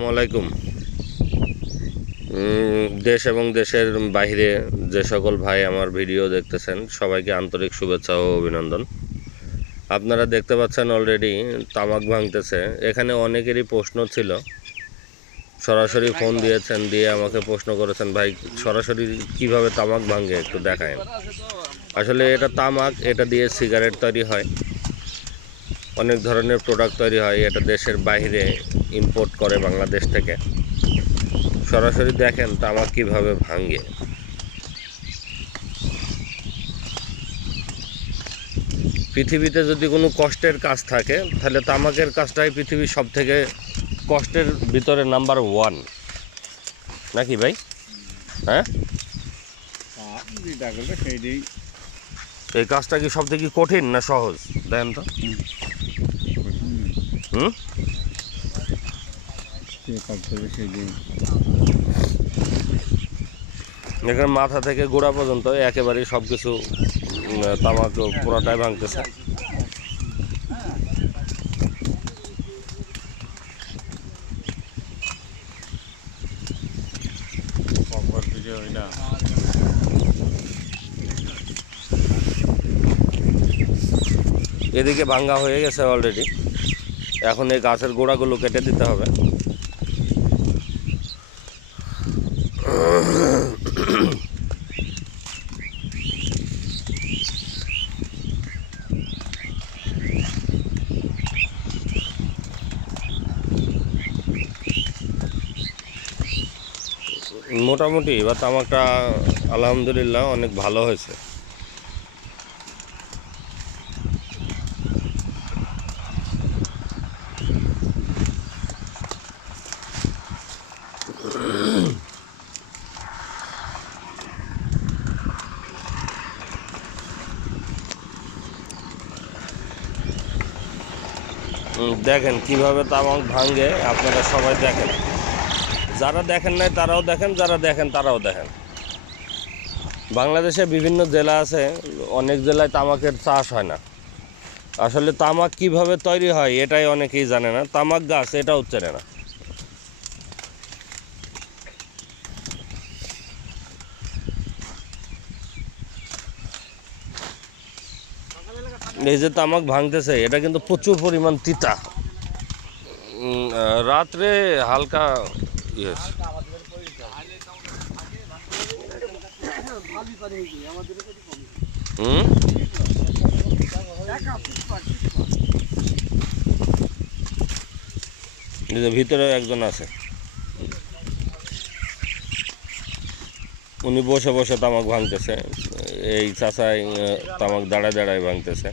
আসসালামু আলাইকুম। দেশ এবং দেশের বাইরে যে সকল ভাই আমার ভিডিও দেখতেছেন সবাইকে আন্তরিক শুভেচ্ছা ও অভিনন্দন। আপনারা দেখতে পাচ্ছেন অলরেডি তামাক ভাঙতেছে। এখানে অনেকেরই প্রশ্ন ছিল, সরাসরি ফোন দিয়েছেন, দিয়ে আমাকে প্রশ্ন করেছেন, ভাই সরাসরি কিভাবে তামাক ভাঙে একটু দেখায়। আসলে এটা তামাক, এটা দিয়ে সিগারেট তৈরি হয়, অনেক ধরনের প্রোডাক্ট তৈরি হয়। এটা দেশের বাইরে ইম্পোর্ট করে বাংলাদেশ থেকে। সরাসরি দেখেন তামাক কিভাবে ভাঙে। পৃথিবীতে যদি কোনো কষ্টের কাজ থাকে তাহলে তামাকের কাজটাই পৃথিবীর সব থেকে কষ্টের ভিতরে নাম্বার 1, নাকি ভাই? হ্যাঁ, এই কাজটা কি সব থেকে কঠিন না সহজ? দেখেন তো। এখানে মাথা থেকে গোড়া পর্যন্ত একেবারেই সব কিছু তামাক পুরাটাই ভাঙতেছে। এদিকে ভাঙ্গা হয়ে গেছে অলরেডি। এখন এই গাছের গোড়াগুলো কেটে দিতে হবে। মোটামুটি এবার তামাকটা আলহামদুলিল্লাহ অনেক ভালো হয়েছে। দেখেন কিভাবে তামাক ভাঙে, আপনারা সবাই দেখেন। যারা দেখেন নাই তারাও দেখেন, যারা দেখেন তারাও দেখেন। বাংলাদেশে বিভিন্ন জেলা আছে, অনেক জেলায় তামাকের চাষ হয় না। আসলে তামাক কিভাবে তৈরি হয় এটাই অনেকেই জানে না। তামাক গাছ এটাও চেনে না। এই যে তামাক ভাঙতেছে এটা কিন্তু প্রচুর পরিমাণ তিতা। রাত্রে হালকা ভিতরে একজন আছে, উনি বসে বসে তামাক ভাঙতেছে। এই চাচাই তামাক দাঁড়ায় দাঁড়ায় ভাঙতেছে।